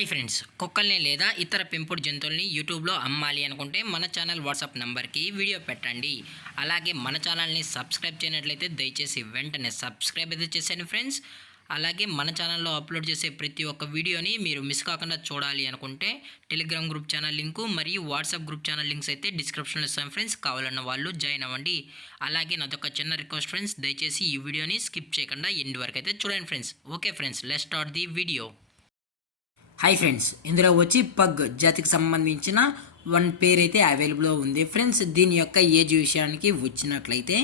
Hi friends, కుక్కల్ని లేదా ఇతర పెంపుడు జంతువుల్ని యూట్యూబ్లో అమ్మాలి అనుకుంటే మన ఛానల్ వాట్సాప్ నెంబర్కి వీడియో పెట్టండి. అలాగే మన ఛానల్ని సబ్స్క్రైబ్ చేయనట్లయితే దయచేసి వెంటనే సబ్స్క్రైబ్ అయితే చేసేయండి ఫ్రెండ్స్. అలాగే మన ఛానల్లో అప్లోడ్ చేసే ప్రతి ఒక్క వీడియోని మీరు మిస్ కాకుండా చూడాలి అనుకుంటే టెలిగ్రామ్ గ్రూప్ ఛానల్ లింకు మరియు వాట్సాప్ గ్రూప్ ఛానల్ లింక్స్ అయితే డిస్క్రిప్షన్లో ఇస్తాను ఫ్రెండ్స్. కావాలన్న వాళ్ళు జాయిన్ అవ్వండి. అలాగే నాదొక చిన్న రిక్వెస్ట్ ఫ్రెండ్స్, దయచేసి ఈ వీడియోని స్కిప్ చేయకుండా ఎండ్ వరకు అయితే చూడండి friends. Okay friends, let's start the video. Hi friends, ఇందులో వచ్చి పగ్ జాతికి సంబంధించిన వన్ పేర్ అయితే అవైలబుల్లో ఉంది ఫ్రెండ్స్. దీని యొక్క ఏజ్ విషయానికి వచ్చినట్లయితే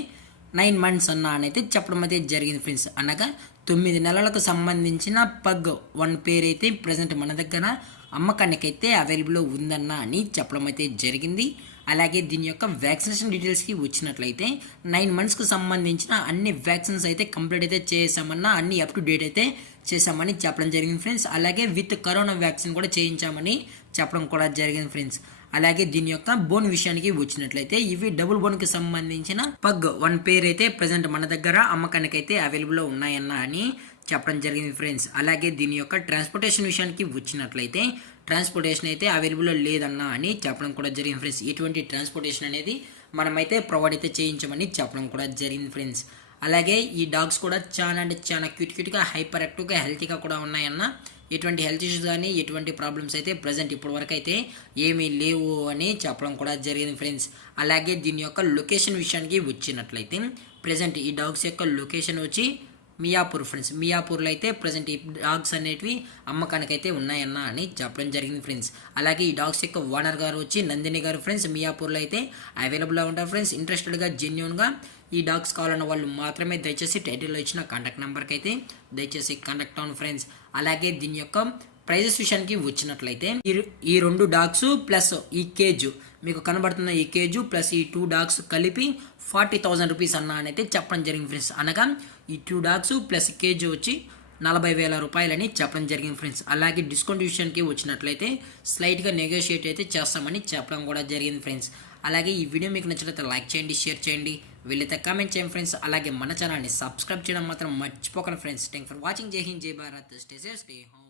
9 months అయితే చెప్పడం అయితే జరిగింది ఫ్రెండ్స్. అనగా 9 నెలలకు సంబంధించిన పగ్ వన్ పేర్ అయితే ప్రజెంట్ మన దగ్గర అమ్మకానికైతే అవైలబుల్లో ఉందన్న అని చెప్పడం అయితే జరిగింది. అలాగే దీని యొక్క వ్యాక్సినేషన్ డీటెయిల్స్కి వచ్చినట్లయితే 9 monthsకు సంబంధించిన అన్ని వ్యాక్సిన్స్ అయితే కంప్లీట్ అయితే చేసామన్నా, అన్ని అప్ టు డేట్ అయితే చేసామని చెప్పడం జరిగింది ఫ్రెండ్స్. అలాగే విత్ కరోనా వ్యాక్సిన్ కూడా చేయించామని చెప్పడం కూడా జరిగింది ఫ్రెండ్స్. అలాగే దీని యొక్క బోన్ విషయానికి వచ్చినట్లయితే ఇవి డబుల్ బోన్కి సంబంధించిన పగ్ వన్ పేర్ అయితే ప్రజెంట్ మన దగ్గర అమ్మకానికి అయితే అవైలబుల్లో ఉన్నాయన్న అని చెప్పడం జరిగింది ఫ్రెండ్స్. అలాగే దీని యొక్క ట్రాన్స్పోర్టేషన్ విషయానికి వచ్చినట్లయితే ట్రాన్స్పోర్టేషన్ అయితే అవైలబుల్లో లేదన్నా అని చెప్పడం కూడా జరిగింది ఫ్రెండ్స్. ఇటువంటి ట్రాన్స్పోర్టేషన్ అనేది మనమైతే ప్రొవైడ్ అయితే చేయించమని చెప్పడం కూడా జరిగింది ఫ్రెండ్స్. అలాగే ఈ డాగ్స్ కూడా చాలా అంటే చాలా క్యూట్గా హైపర్ యాక్టివ్గా హెల్తీగా కూడా ఉన్నాయన్న. ఎటువంటి హెల్త్ ఇష్యూస్ కానీ ఎటువంటి ప్రాబ్లమ్స్ అయితే ప్రజెంట్ ఇప్పటి వరకు అయితే ఏమీ లేవు అని చెప్పడం కూడా జరిగింది ఫ్రెండ్స్. అలాగే దీని యొక్క లొకేషన్ విషయానికి వచ్చినట్లయితే ప్రజెంట్ ఈ డాగ్స్ యొక్క లొకేషన్ వచ్చి మియాపూర్ ఫ్రెండ్స్. మియాపూర్లో అయితే ప్రజెంట్ ఈ డాగ్స్ అనేటివి అమ్మకానికైతే ఉన్నాయన్న అని చెప్పడం జరిగింది ఫ్రెండ్స్. అలాగే ఈ డాగ్స్ యొక్క ఓనర్ గారు వచ్చి నందిని గారు ఫ్రెండ్స్. మియాపూర్లో అయితే అవైలబుల్గా ఉంటారు ఫ్రెండ్స్. ఇంట్రెస్టెడ్గా జెన్యూన్గా ఈ డాగ్స్ కావాలన్న వాళ్ళు మాత్రమే దయచేసి టైటిల్లో ఇచ్చిన కాంటాక్ట్ నెంబర్కి అయితే దయచేసి కాంటాక్ట్ అవ్వండి ఫ్రెండ్స్. అలాగే దీని యొక్క ప్రైజెస్ విషయానికి వచ్చినట్లయితే ఈ 2 డాగ్స్ ప్లస్ ఈ కేజ్ మీకు కనబడుతున్న ఈ కేజు ప్లస్ ఈ 2 డాగ్స్ కలిపి 40,000 రూపీస్ అన్న అని అయితే చెప్పడం జరిగింది ఫ్రెండ్స్. అనగా ఈ 2 డాగ్స్ ప్లస్ కేజీ వచ్చి 40,000 రూపాయలని చెప్పడం జరిగింది ఫ్రెండ్స్. అలాగే డిస్కౌంట్ విషయానికి వచ్చినట్లయితే స్లైట్గా నెగోషియేట్ అయితే చేస్తామని చెప్పడం కూడా జరిగింది ఫ్రెండ్స్. అలాగే ఈ వీడియో మీకు నచ్చినట్లయితే లైక్ చేయండి, షేర్ చేయండి, వీళ్ళైతే కామెంట్ చేయండి ఫ్రెండ్స్. అలాగే మన ఛానల్ని సబ్స్క్రైబ్ చేయడం మాత్రం మర్చిపోకండి ఫ్రెండ్స్. Thank for watching. జై హింద్, జై Bharat, stay safe, stay home.